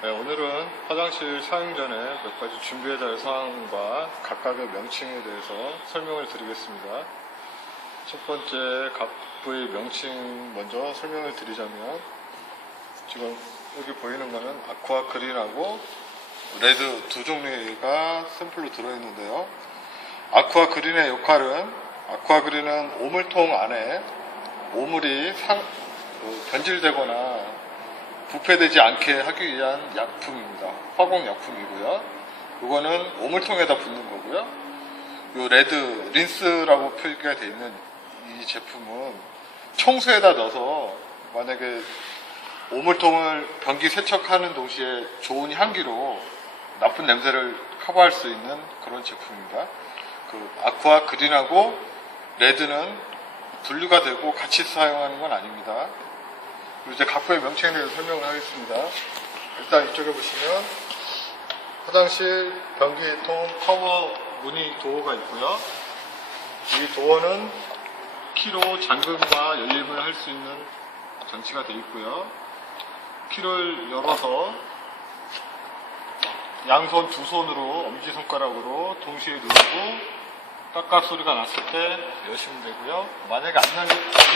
네, 오늘은 화장실 사용 전에 몇 가지 준비해야 될 사항과 각각의 명칭에 대해서 설명을 드리겠습니다. 첫 번째 각부의 명칭 먼저 설명을 드리자면, 지금 여기 보이는 거는 아쿠아 그린하고 레드 두 종류가 샘플로 들어있는데요. 아쿠아 그린의 역할은, 아쿠아 그린은 오물통 안에 오물이 변질되거나 부패되지 않게 하기 위한 약품입니다. 화공약품이고요. 이거는 오물통에다 붓는 거고요. 이 레드 린스라고 표기가 되어 있는 이 제품은 청소에다 넣어서 만약에 오물통을 변기 세척하는 동시에 좋은 향기로 나쁜 냄새를 커버할 수 있는 그런 제품입니다. 그 아쿠아 그린하고 레드는 분류가 되고 같이 사용하는 건 아닙니다. 그리고 이제 각부의 명칭에 대해서 설명을 하겠습니다. 일단 이쪽에 보시면 화장실 변기통 커버 무늬 도어가 있고요. 이 도어는 키로 잠금과 열림을 할 수 있는 장치가 되어 있고요. 키를 열어서 양손 두 손으로 엄지손가락으로 동시에 누르고 딱딱 소리가 났을 때 여시면 되고요. 만약에 안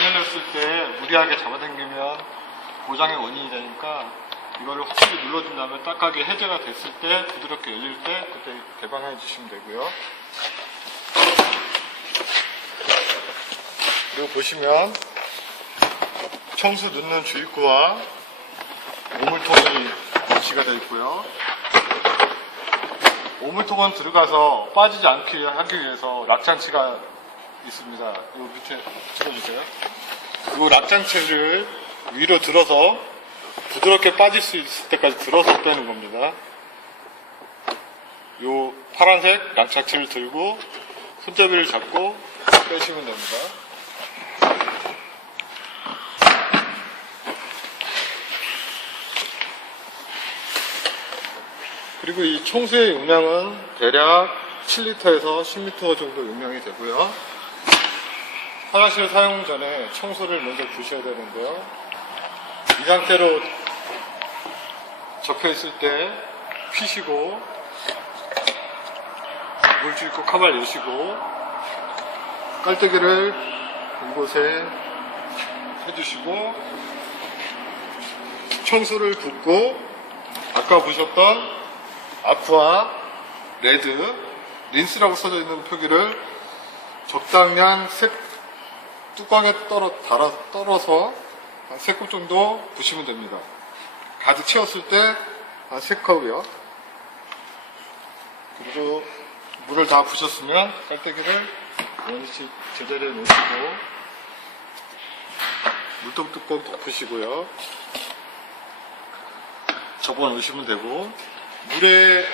열렸을 때 무리하게 잡아당기면 고장의 원인이 되니까 이거를 확실히 눌러준 다음에 딱하게 해제가 됐을 때 부드럽게 열릴 때 그때 개방해 주시면 되고요. 그리고 보시면 청수 넣는 주입구와 오물통이 위치가 되어 있고요. 오물통은 들어가서 빠지지 않게 하기 위해서 락장치가 있습니다. 이 밑에 찍어주세요. 이 락장치를 위로 들어서 부드럽게 빠질 수 있을 때까지 들어서 빼는 겁니다. 이 파란색 락장치를 들고 손잡이를 잡고 빼시면 됩니다. 그리고 이 청수의 용량은 대략 7리터에서 10리터 정도 용량이 되고요. 화장실 사용 전에 청소를 먼저 부셔야 되는데요. 이 상태로 접혀 있을 때 피시고 물주입구 카바를 여시고 깔때기를 이곳에 해주시고 청수를 붓고 아까 보셨던 아쿠아 레드 린스라고 써져 있는 표기를 적당량 뚜껑에 떨어서 한 3컵 정도 부시면 됩니다. 가득 채웠을 때 한 3컵이요. 그리고 물을 다 부셨으면 깔때기를 원위치 제자리에 놓으시고 물통 뚜껑 덮으시고요. 접어 놓으시면 되고, 물의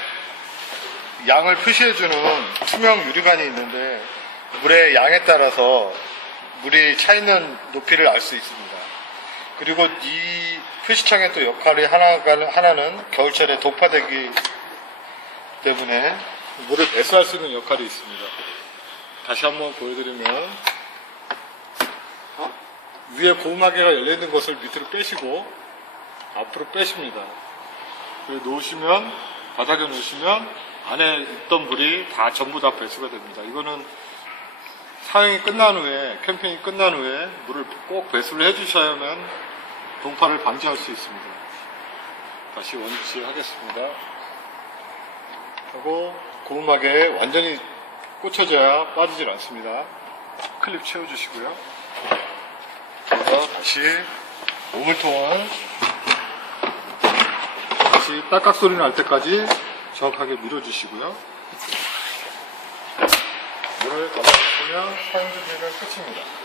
양을 표시해주는 투명 유리관이 있는데 물의 양에 따라서 물이 차 있는 높이를 알 수 있습니다. 그리고 이 표시창의 또 역할이 하나는 겨울철에 독파되기 때문에 물을 배수할 수 있는 역할이 있습니다. 다시 한번 보여드리면 위에 고무마개가 열려있는 것을 밑으로 빼시고 앞으로 빼십니다. 그리고 놓으시면, 바닥에 놓으시면 안에 있던 물이 전부 다 배수가 됩니다. 이거는 사용이 끝난 후에, 캠핑이 끝난 후에 물을 꼭 배수를 해주셔야만 동파를 방지할 수 있습니다. 다시 원위치 하겠습니다. 하고 고무막에 완전히 꽂혀져야 빠지질 않습니다. 클립 채워주시고요. 그래서 다시 오물통은 다시 딸깍 소리 날 때까지 정확하게 밀어주시고요. 물을 더 넣으시면 사용 준비는 끝입니다.